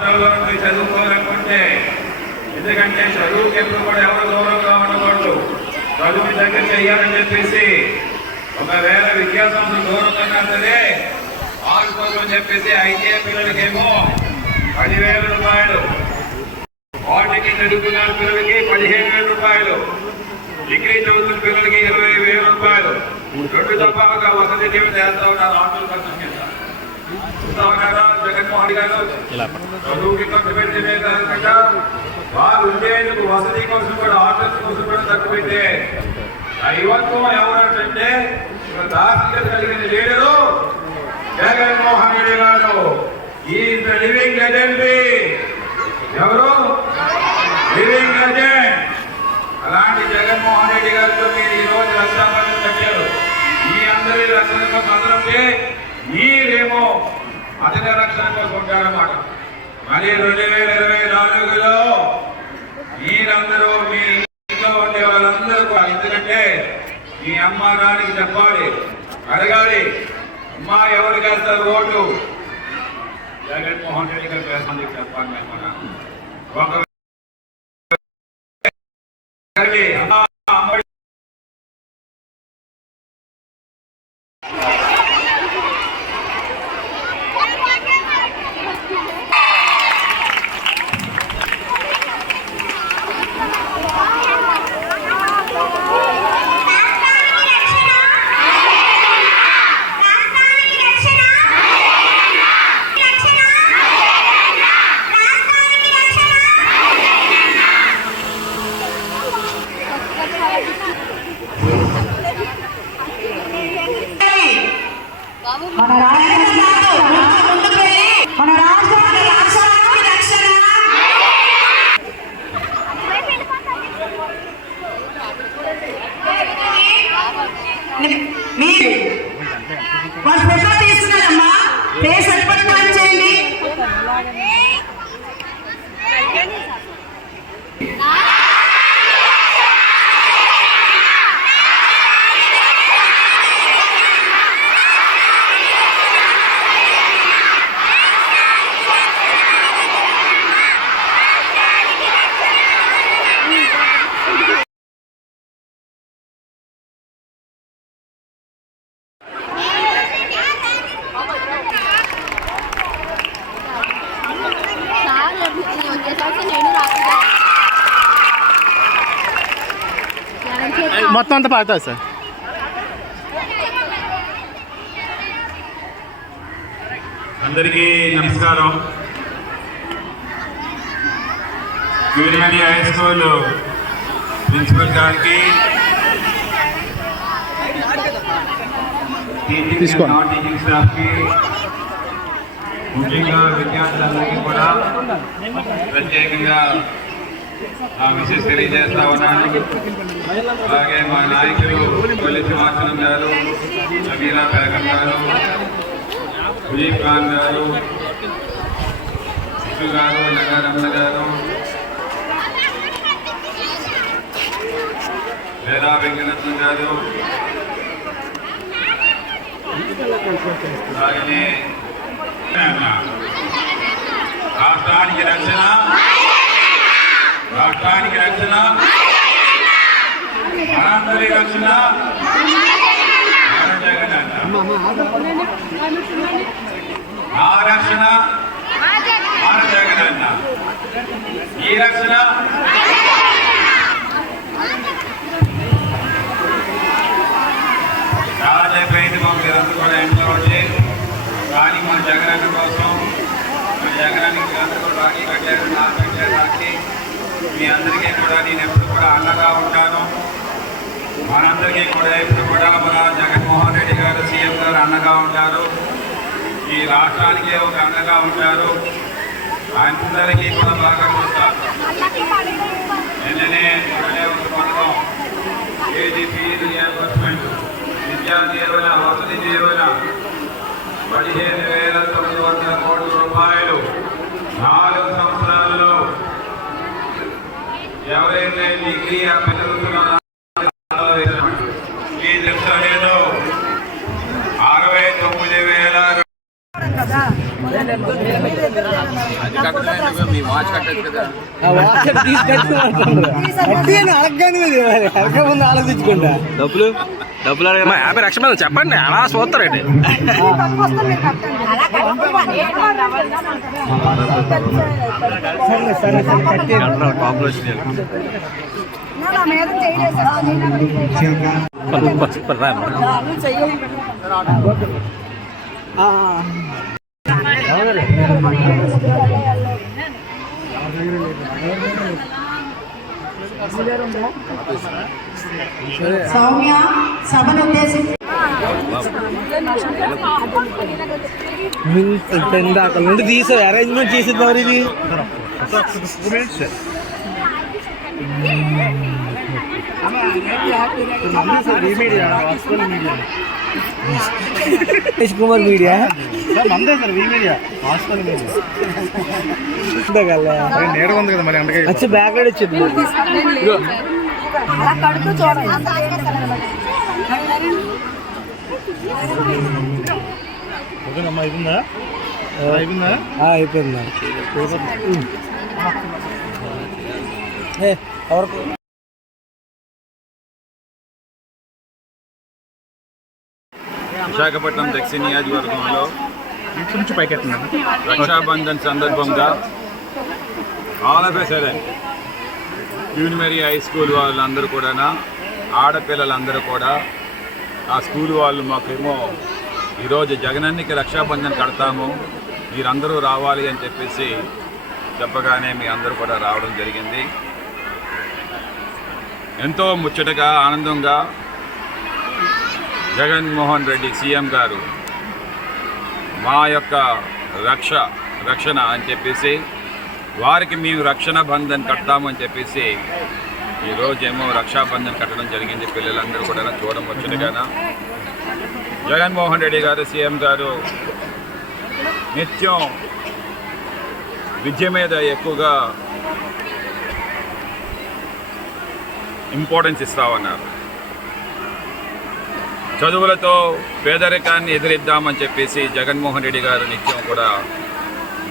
చదువుకోవాలనుకుంటే, ఎందుకంటే చదువుకి ఎప్పుడు కూడా ఎవరు దూరంగా ఉండకూడదు, చదువు దగ్గర చెయ్యాలని చెప్పేసి ఒకవేళ విద్యాసంస్థ దూరంగా సరే ఆడుకోవాలని చెప్పేసి అయితే పిల్లలకేమో 10,000 రూపాయలు, వాటికి చదువుకున్న పిల్లలకి 15,000 రూపాయలు, డిగ్రీ చదువుతున్న పిల్లలకి 20,000 రూపాయలు, 2 దఫాలుగా వసతి దీవెన చేస్తా ఉన్నారు. ఆటోలు ఖర్చు కింద జగన్మోహన్ గారు చదువుకి ఖర్చు పెట్టే కాకుండా వారు ఉండేందుకు వసతి కోసం కూడా ఆటోస్ కోసం కూడా ఖర్చు పెట్టే దైవత్వం ఎవరంటే దార్శనికత కలిగిన లీడరు జగన్మోహన్ రెడ్డి గారు. Is the living legendary. ఎవరు? Living legend. అలాంటి జగన్మోహన్ రెడ్డి గారితో మీరు ఈ రోజు రక్షాబంధం కట్టారు. మీ అందరి రక్షణ కోసం అందరంటే మీరేమో అతని రక్షణ కోసం ఉంటారన్నమాట. మరి 2024లో మీరందరూ మీ ఇంట్లో ఉండే వాళ్ళందరూ కూడా, ఎందుకంటే మీ అమ్మ నాన్నకి చెప్పాలి, అడగాలి, అమ్మా ఎవరు వేస్తారు ఓటు? జగన్మోహన్ రెడ్డి గారు వేస్తానికి చెప్పాలి. ఒక తీసుకున్నారమ్మా చేయండి. మొత్తం అంతా పాడుతుంది సార్. అందరికీ నమస్కారం. వీరమణి హై స్కూల్ ప్రిన్సిపల్ గారికి, టీచింగ్ స్టాఫ్కి, ముఖ్యంగా విద్యార్థులందరికీ కూడా ప్రత్యేకంగా విషయం తెలియజేస్తా ఉన్నాను. అలాగే మా నాయకులు కొల్లి సింహాచలం గారు, నవీనా బేగం గారు, విజయ్ ఖాన్ గారు, శిశు గారు, నగారమ్మ గారు, వేదా వెంకటరత్నం గారు, అలాగనే రాష్ట్రానికి రక్షణ, రాష్ట్రానికి రక్షణ, మనందరి రక్షణ జగన్ అన్న. ఆ రక్షణ మన జగన్ అన్న. ఈ రక్షణ చాలా చెప్పేది మాకు మీరందరూ కూడా ఇంట్లో వచ్చి, కానీ మన జగన్ కోసం, మన జగనానికి అందరూ కూడా రాఖీ కట్టారు, నా కట్టారు రాఖీ. మీ అందరికీ కూడా నేను ఎప్పుడు కూడా అండగా ఉంటాను. మనందరికీ కూడా ఎప్పుడు కూడా మన జగన్మోహన్ రెడ్డి గారు సీఎం గారు అండగా ఉంటారు. ఈ రాష్ట్రానికి ఒక అండగా ఉంటారు. అందరికీ కూడా బాగా చూస్తారు. నిన్ననే ఒక పథకం ఏజీపీలు రియంబర్స్మెంట్, విద్యా దీవెన, వసతి దీవెన 15,900 కోట్ల రూపాయలు 4 సంవత్సరాలలో ఎవరైతే డిగ్రీ చదువుతున్నారో ఈ దశలో 69,000 అది కట్టలేదు, మీ వాచ్ కట్టచ్చు కదా. డబ్బులు యాభై రక్షణ చెప్పండి అలా చూస్తారండి. టాప్లో సౌమ్య సభను ఉద్దేశించి ఇందాక నుండి తీసే అరేంజ్మెంట్ చేసిద్దాం ఇది. కుమార్ మీడియా వచ్చి బ్యాక్ రైడ్ వచ్చింది. అయిపోయిందా విశాఖపట్నం దక్షిణ నియోజకవర్గంలో రక్షాబంధన్ సందర్భంగా సరే యూనిమరీ హై స్కూల్ వాళ్ళందరూ కూడా ఆడపిల్లలందరూ కూడా ఆ స్కూల్ వాళ్ళు మాకేమో ఈరోజు జగనన్నకి రక్షాబంధన్ కడతాము, మీరందరూ రావాలి అని చెప్పేసి చెప్పగానే మీ అందరూ కూడా రావడం జరిగింది. ఎంతో ముచ్చటగా ఆనందంగా జగన్మోహన్ రెడ్డి సీఎం గారు మా యొక్క రక్షణ అని చెప్పేసి వారికి మేము రక్షణ బంధన్ కడతామని చెప్పేసి ఈరోజేమో రక్షాబంధన్ కట్టడం జరిగింది. పిల్లలందరూ కూడా చూడడం వచ్చునుగాన జగన్మోహన్ రెడ్డి గారు సీఎం గారు నిత్యం విద్య మీద ఎక్కువగా ఇంపార్టెన్స్ ఇస్తామన్నారు. చదువులతో పేదరికాన్ని ఎదిరిద్దామని చెప్పేసి జగన్మోహన్ రెడ్డి గారు నిత్యం కూడా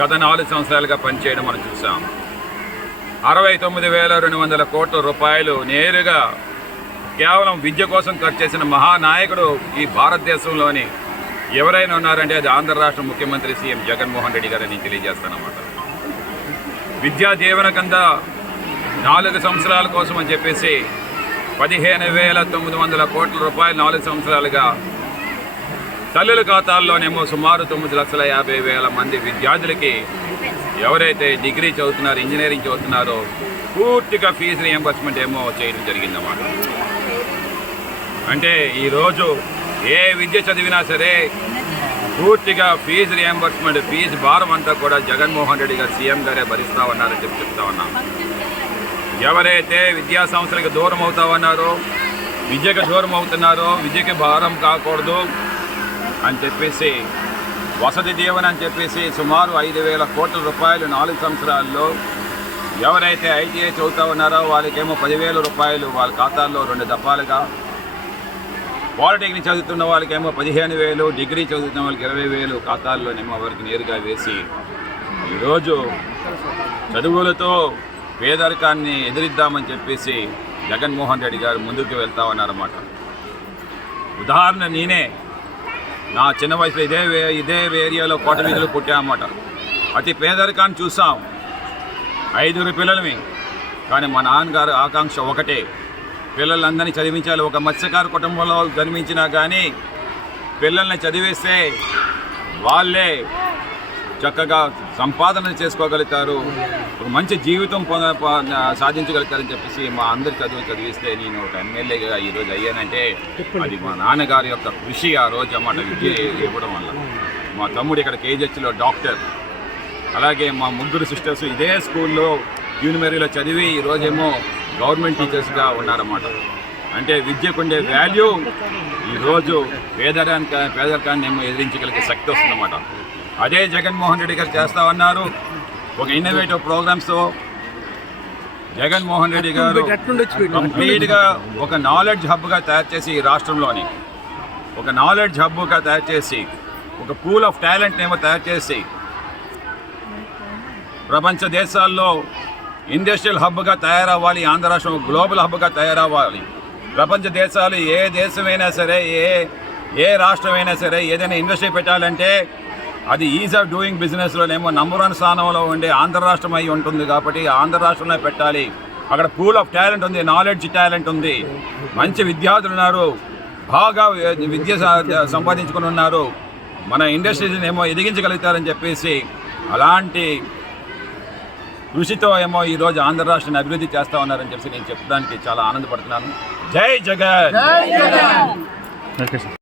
గత 4 సంవత్సరాలుగా పనిచేయడం మనం చూసాం. 69,200 కోట్ల రూపాయలు నేరుగా కేవలం విద్య కోసం ఖర్చు చేసిన మహానాయకుడు ఈ భారతదేశంలోని ఎవరైనా ఉన్నారంటే అది ఆంధ్ర రాష్ట్ర ముఖ్యమంత్రి సీఎం జగన్మోహన్ రెడ్డి గారని తెలియజేస్తానన్నమాట. విద్యా దీవెన కింద 4 సంవత్సరాల కోసం అని చెప్పేసి 15,900 కోట్ల రూపాయలు 4 సంవత్సరాలుగా తల్లుల ఖాతాల్లోనేమో సుమారు 9,50,000 మంది విద్యార్థులకి ఎవరైతే డిగ్రీ చదువుతున్నారో ఇంజనీరింగ్ చదువుతున్నారో పూర్తిగా ఫీజు రియంబర్స్మెంట్ ఏమో చేయడం జరిగిందన్నమాట. అంటే ఈరోజు ఏ విద్య చదివినా సరే పూర్తిగా ఫీజు రియంబర్స్మెంట్ ఫీజు భారం అంతా కూడా జగన్మోహన్ రెడ్డి గారు సీఎం గారే భరిస్తా ఉన్నారని చెప్తా ఉన్నాం. ఎవరైతే విద్యా సంస్థలకు దూరం అవుతా ఉన్నారో విద్యకు దూరం అవుతున్నారో విద్యకి భారం కాకూడదు అని చెప్పేసి వసతి దీవెన అని చెప్పేసి సుమారు 5,000 కోట్ల రూపాయలు 4 సంవత్సరాల్లో ఎవరైతే ఐటీఐ చదువుతా ఉన్నారో వాళ్ళకేమో 10,000 రూపాయలు వాళ్ళ ఖాతాల్లో 2 దఫాలుగా, పాలిటెక్నిక్ చదువుతున్న వాళ్ళకేమో 15,000, డిగ్రీ చదువుతున్న వాళ్ళకి 20,000 ఖాతాల్లోనేమో వారికి నేరుగా వేసి ఈరోజు చదువులతో పేదరికాన్ని ఎదిరిద్దామని చెప్పేసి జగన్మోహన్ రెడ్డి గారు ముందుకు వెళ్తా ఉన్నారన్నమాట. ఉదాహరణ నేనే నా చిన్న వయసులో ఇదే ఏరియాలో కోట వీధిలో పుట్టామన్నమాట. అతి పేదరికాన్ని చూసాం. 5 పిల్లలమి. కానీ మా నాన్నగారు ఆకాంక్ష ఒకటే, పిల్లలందరినీ చదివించాలి. ఒక మత్స్యకారు కుటుంబంలో జన్మించినా కానీ పిల్లల్ని చదివేస్తే వాళ్ళే చక్కగా సంపాదన చేసుకోగలుగుతారు, ఒక మంచి జీవితం సాధించగలుగుతారని చెప్పేసి మా అందరి చదివిస్తే నేను ఒక ఎమ్మెల్యేగా ఈరోజు అయ్యానంటే అది మా నాన్నగారి యొక్క కృషి. ఆ రోజు అన్నమాట విద్య ఇవ్వడం వల్ల. మా తమ్ముడు ఇక్కడ కేజీహెచ్లో డాక్టర్, అలాగే మా 3 సిస్టర్స్ ఇదే స్కూల్లో యూనిమరీలో చదివి ఈరోజేమో గవర్నమెంట్ టీచర్స్గా ఉన్నారన్నమాట. అంటే విద్యకుండే వాల్యూ ఈరోజు పేదరికాన్ని ఏమో ఎదిరించగలిగే శక్తి వస్తుందన్నమాట. అదే జగన్మోహన్ రెడ్డి గారు చేస్తామన్నారు. ఒక ఇన్నోవేటివ్ ప్రోగ్రామ్స్తో జగన్మోహన్ రెడ్డి గారు కంప్లీట్గా ఒక నాలెడ్జ్ హబ్గా తయారు చేసి ఈ రాష్ట్రంలోని ఒక నాలెడ్జ్ హబ్గా తయారు చేసి ఒక పూల్ ఆఫ్ టాలెంట్ ఏమో తయారు చేసి ప్రపంచ దేశాల్లో ఇండస్ట్రియల్ హబ్గా తయారవ్వాలి. ఆంధ్ర రాష్ట్రం గ్లోబల్ హబ్గా తయారవ్వాలి. ప్రపంచ దేశాలు ఏ దేశమైనా సరే, ఏ రాష్ట్రమైనా సరే ఏదైనా ఇండస్ట్రీ పెట్టాలంటే అది ఈజ్ ఆఫ్ డూయింగ్ బిజినెస్లోనేమో నంబర్ 1 స్థానంలో ఉండే ఆంధ్ర రాష్ట్రం అయి ఉంటుంది. కాబట్టి ఆంధ్ర రాష్ట్రంలో పెట్టాలి. అక్కడ పూల్ ఆఫ్ టాలెంట్ ఉంది, నాలెడ్జ్ టాలెంట్ ఉంది, మంచి విద్యార్థులు ఉన్నారు, బాగా విద్య సంపాదించుకుని ఉన్నారు. మన ఇండస్ట్రీస్ని ఏమో ఎదిగించగలుగుతారని చెప్పేసి అలాంటి కృషితో ఏమో ఈరోజు ఆంధ్ర రాష్ట్రాన్ని అభివృద్ధి చేస్తూ ఉన్నారని చెప్పి నేను చెప్పడానికి చాలా ఆనందపడుతున్నాను. జై జగన్. Okay sir.